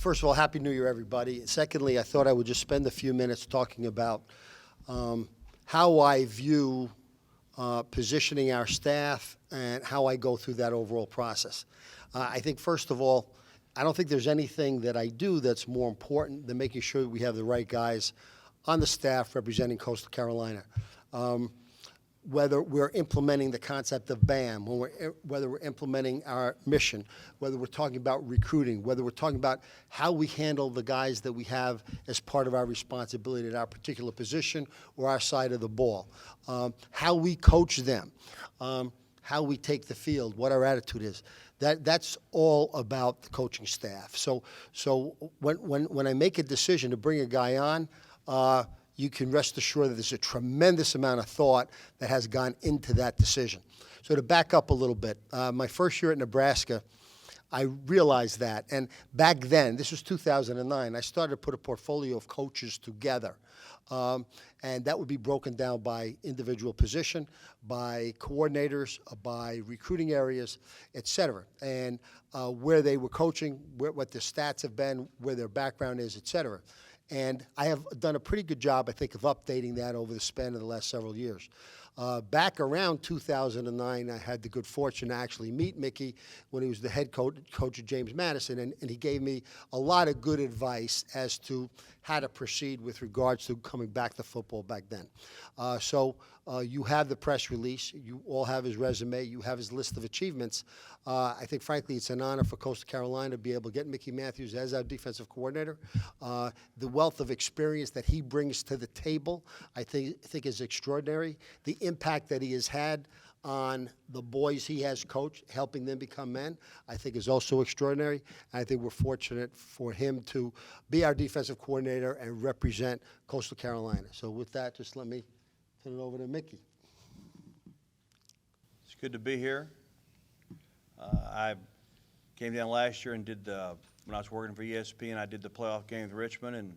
First of all, Happy New Year, everybody. Secondly, I thought I would just spend a few minutes talking about how I view positioning our staff and how I go through that overall process. I think, first of all, I don't think there's anything that I do that's more important than making sure that we have the right guys on the staff representing Coastal Carolina. Whether we're implementing the concept of BAM, whether we're implementing our mission, whether we're talking about recruiting, whether we're talking about how we handle the guys that we have as part of our responsibility at our particular position or our side of the ball, how we coach them, how we take the field, what our attitude is. That's all about the coaching staff. So when I make a decision to bring a guy on, you can rest assured that there's a tremendous amount of thought that has gone into that decision. So to back up a little bit, my first year at Nebraska, I realized that. And back then, this was 2009, I started to put a portfolio of coaches together. And that would be broken down by individual position, by coordinators, by recruiting areas, et cetera, and where they were coaching, what their stats have been, where their background is, et cetera. And I have done a pretty good job, I think, of updating that over the span of the last several years. Back around 2009, I had the good fortune to actually meet Mickey when he was the head coach of James Madison, and he gave me a lot of good advice as to how to proceed with regards to coming back to football back then. So you have the press release. You all have his resume. You have his list of achievements. I think, frankly, it's an honor for Coastal Carolina to be able to get Mickey Matthews as our defensive coordinator. The wealth of experience that he brings to the table, I think is extraordinary. The impact that he has had on the boys he has coached, helping them become men, I think is also extraordinary. And I think we're fortunate for him to be our defensive coordinator and represent Coastal Carolina. So with that, just let me turn it over to Mickey. It's good to be here. I came down last year and did when I was working for ESPN, I did the playoff game with Richmond, and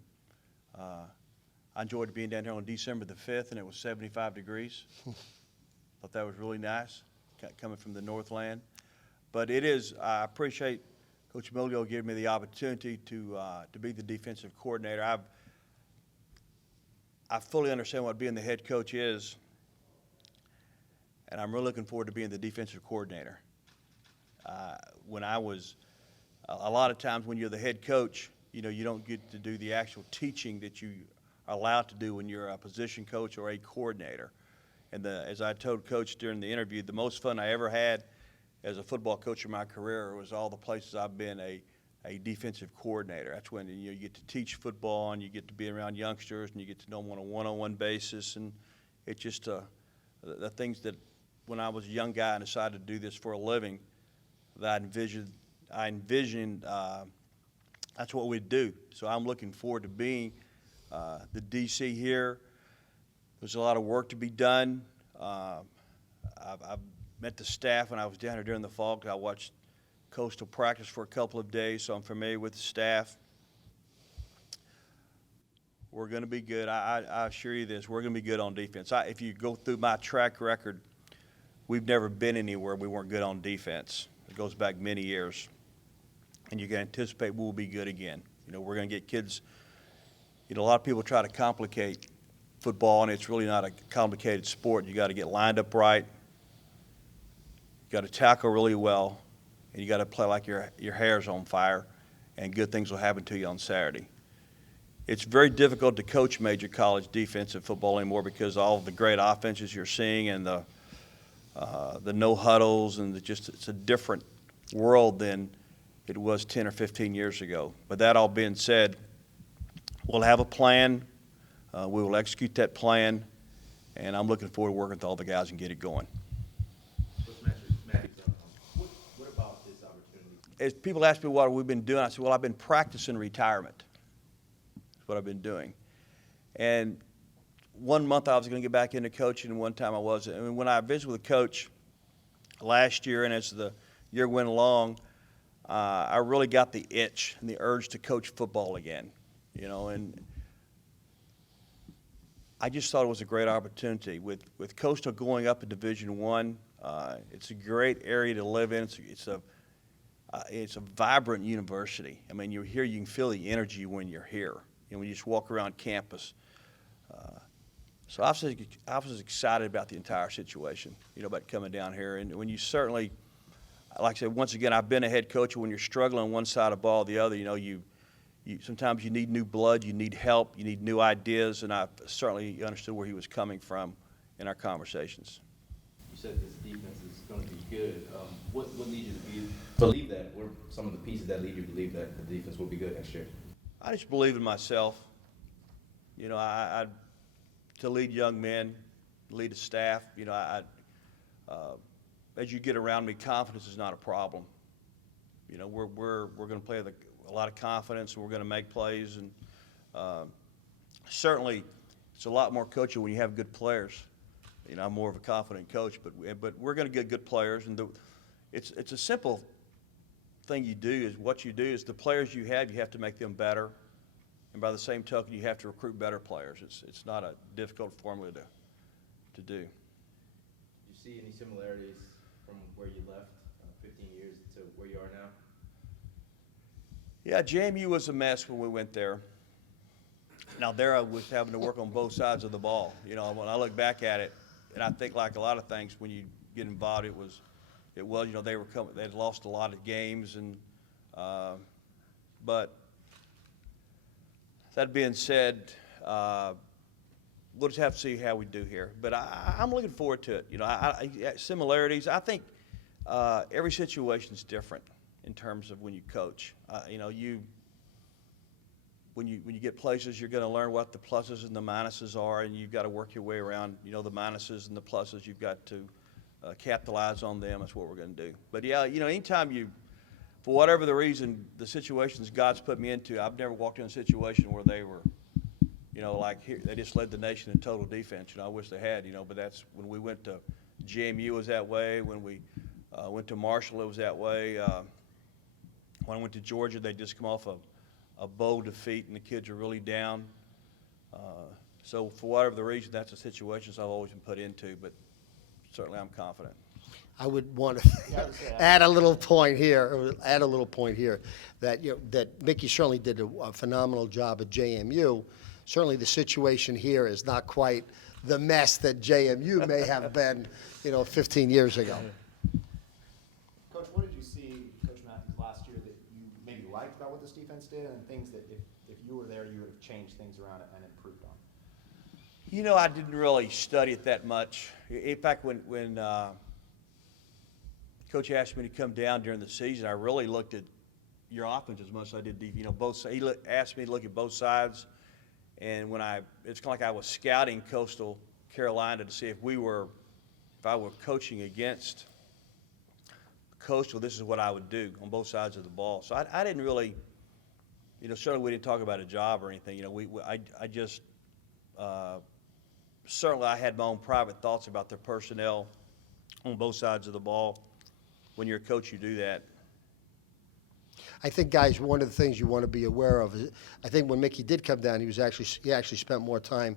I enjoyed being down here on December the 5th, and it was 75 degrees. Thought that was really nice, coming from the Northland. But it is, I appreciate Coach Moglia giving me the opportunity to be the defensive coordinator. I fully understand what being the head coach is, and I'm really looking forward to being the defensive coordinator. When I was, a lot of times when you're the head coach, you know, you don't get to do the actual teaching that you are allowed to do when you're a position coach or a coordinator. And as I told Coach during the interview, the most fun I ever had as a football coach in my career was all the places I've been a defensive coordinator. That's when you get to teach football and you get to be around youngsters and you get to know them on a one-on-one basis. And it's just the things that when I was a young guy and decided to do this for a living, that I envisioned that's what we'd do. So I'm looking forward to being the DC here. There's a lot of work to be done. I've met the staff when I was down here during the fall. I watched Coastal practice for a couple of days, so I'm familiar with the staff. We're going to be good. I assure you this, we're going to be good on defense. If you go through my track record, we've never been anywhere we weren't good on defense. It goes back many years. And you can anticipate we'll be good again. You know, we're going to get kids, you know, a lot of people try to complicate football, and it's really not a complicated sport. You got to get lined up right. You got to tackle really well, and you got to play like your hair's on fire, and good things will happen to you on Saturday. It's very difficult to coach major college defensive football anymore because all of the great offenses you're seeing and the no huddles and it's a different world than it was 10 or 15 years ago. But that all being said, we'll have a plan. We will execute that plan, and I'm looking forward to working with all the guys and get it going. What about this opportunity? As people ask me what we've been doing, I said, well, I've been practicing retirement. That's what I've been doing. And one month I was going to get back into coaching, and one time I wasn't. I mean, when I visited with a coach last year, and as the year went along, I really got the itch and the urge to coach football again, you know, and I just thought it was a great opportunity. With Coastal going up in Division I, it's a great area to live in. It's a vibrant university. I mean, you're here, you can feel the energy when you're here. And when you just walk around campus. So I was excited about the entire situation, about coming down here. And when you certainly, like I said, once again, I've been a head coach. When you're struggling on one side of the ball or the other, you sometimes you need new blood, you need help, you need new ideas, and I certainly understood where he was coming from in our conversations. You said this defense is going to be good. What leads you to believe that? What are some of the pieces that lead you to believe that the defense will be good next year? I just believe in myself. To lead young men, lead a staff. As you get around me, confidence is not a problem. We're going to play with a lot of confidence, and we're going to make plays. And certainly, it's a lot more coaching when you have good players. I'm more of a confident coach, but we're going to get good players, and it's a simple thing you do. Is what you do is the players you have to make them better. And by the same token, you have to recruit better players. It's not a difficult formula to do. Do you see any similarities from where you left 15 years to where you are now? Yeah, JMU was a mess when we went there. Now there I was having to work on both sides of the ball. When I look back at it, and I think like a lot of things when you get involved, they had lost a lot of games, and but. That being said, we'll just have to see how we do here. But I'm looking forward to it. Similarities. I think every situation is different in terms of when you coach. When you get places, you're going to learn what the pluses and the minuses are, and you've got to work your way around. The minuses and the pluses. You've got to capitalize on them. That's what we're going to do. But yeah, anytime for whatever the reason, the situations God's put me into, I've never walked in a situation where they were, they just led the nation in total defense. I wish they had, but that's when we went to JMU, it was that way. When we went to Marshall, it was that way. When I went to Georgia, they just come off a bowl defeat, and the kids are really down. So for whatever the reason, that's the situations I've always been put into, but certainly I'm confident. I would want to add a little point here, that Mickey certainly did a phenomenal job at JMU. Certainly the situation here is not quite the mess that JMU may have been, 15 years ago. Coach, what did you see, Coach Matthews, last year that you maybe liked about what this defense did, and things that if you were there, you would have changed things around it and improved on? I didn't really study it that much. In fact, when Coach asked me to come down during the season, I really looked at your offense as much as I did both. He asked me to look at both sides, and it's kind of like I was scouting Coastal Carolina to see if I were coaching against Coastal, this is what I would do on both sides of the ball. So I didn't really, certainly we didn't talk about a job or anything. I just certainly I had my own private thoughts about their personnel on both sides of the ball. When you're a coach, you do that. I think, guys, one of the things you want to be aware of is, I think when Mickey did come down, he actually spent more time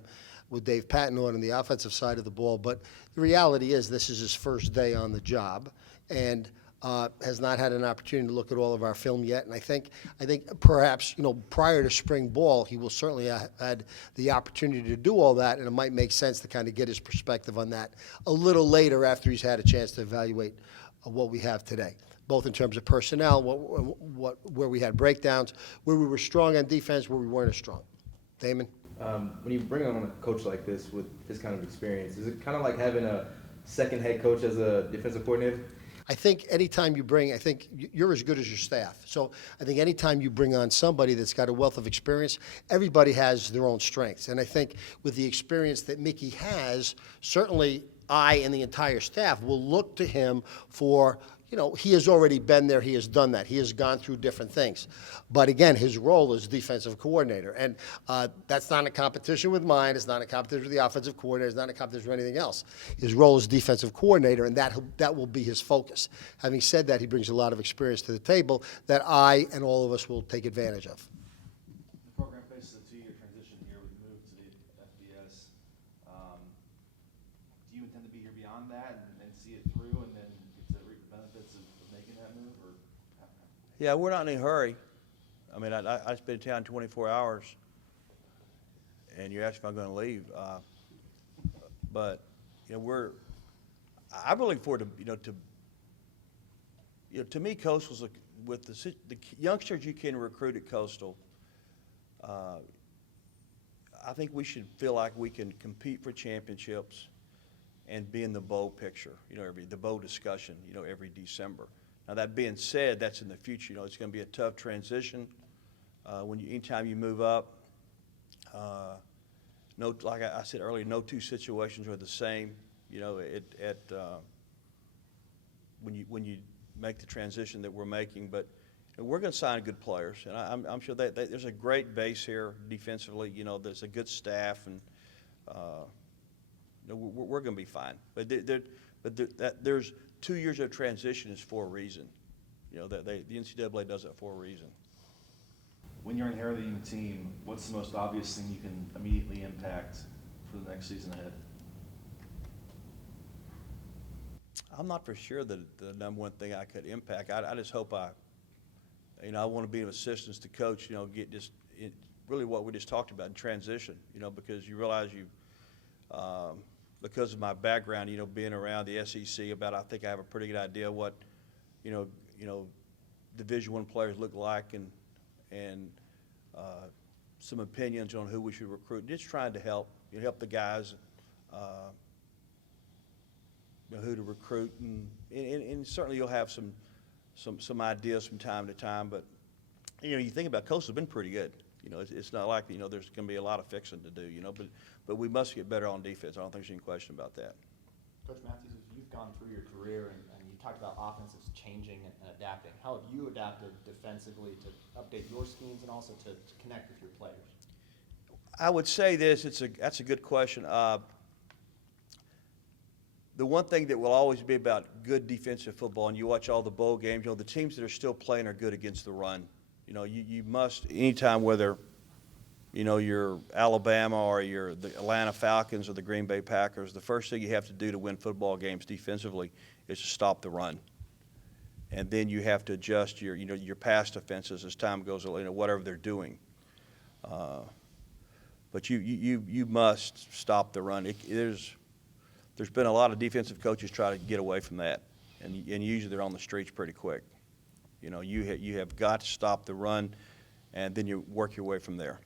with Dave Patton on the offensive side of the ball. But the reality is, this is his first day on the job, and has not had an opportunity to look at all of our film yet. And I think perhaps, prior to spring ball, he will certainly have had the opportunity to do all that, and it might make sense to kind of get his perspective on that a little later after he's had a chance to evaluate what we have today, both in terms of personnel, where we had breakdowns, where we were strong on defense, where we weren't as strong. Damon? When you bring on a coach like this with this kind of experience, is it kind of like having a second head coach as a defensive coordinator? I think anytime you bring, I think you're as good as your staff. So I think anytime you bring on somebody that's got a wealth of experience, everybody has their own strengths. And I think with the experience that Mickey has, certainly I and the entire staff will look to him for, he has already been there, he has done that, he has gone through different things. But again, his role is defensive coordinator, and that's not a competition with mine, it's not a competition with the offensive coordinator, it's not a competition with anything else. His role is defensive coordinator, and that will be his focus. Having said that, he brings a lot of experience to the table that I and all of us will take advantage of. The program faces a 2-year transition here with the move to the FBS. Do you intend to be here beyond that and see it through and then get to reap the benefits of making that move? Or Yeah, we're not in any hurry. I mean, I've been in town 24 hours, and you're asking if I'm going to leave. But, you know, I'm really looking forward to me, Coastal's, with the youngsters you can recruit at Coastal, I think we should feel like we can compete for championships and be in the bowl picture, the bowl discussion, every December. Now, that being said, that's in the future. It's going to be a tough transition anytime you move up. Like I said earlier, no two situations are the same. When you make the transition that we're making, but we're going to sign good players, and I'm sure that there's a great base here defensively. There's a good staff, and we're going to be fine. But there's 2 years of transition is for a reason. The NCAA does that for a reason. When you're inheriting a team, what's the most obvious thing you can immediately impact for the next season ahead? I'm not for sure that the number one thing I could impact. I just hope I want to be an assistant to coach. Get just really what we just talked about in transition. Because you realize because of my background, being around the SEC, I think I have a pretty good idea what Division I players look like, and some opinions on who we should recruit. Just trying to help the guys. Who to recruit, and certainly you'll have some ideas from time to time. But you think about Coastal's been pretty good. It's not like there's going to be a lot of fixing to do. But we must get better on defense. I don't think there's any question about that. Coach Matthews, as you've gone through your career and you talked about offenses changing and adapting, how have you adapted defensively to update your schemes and also to connect with your players? I would say this. That's a good question. The one thing that will always be about good defensive football, and you watch all the bowl games, the teams that are still playing are good against the run. You must, anytime, whether, you're Alabama or you're the Atlanta Falcons or the Green Bay Packers, the first thing you have to do to win football games defensively is to stop the run. And then you have to adjust your pass defenses as time goes on, whatever they're doing. But you must stop the run. There's been a lot of defensive coaches try to get away from that, and usually they're on the streets pretty quick. You have got to stop the run, and then you work your way from there.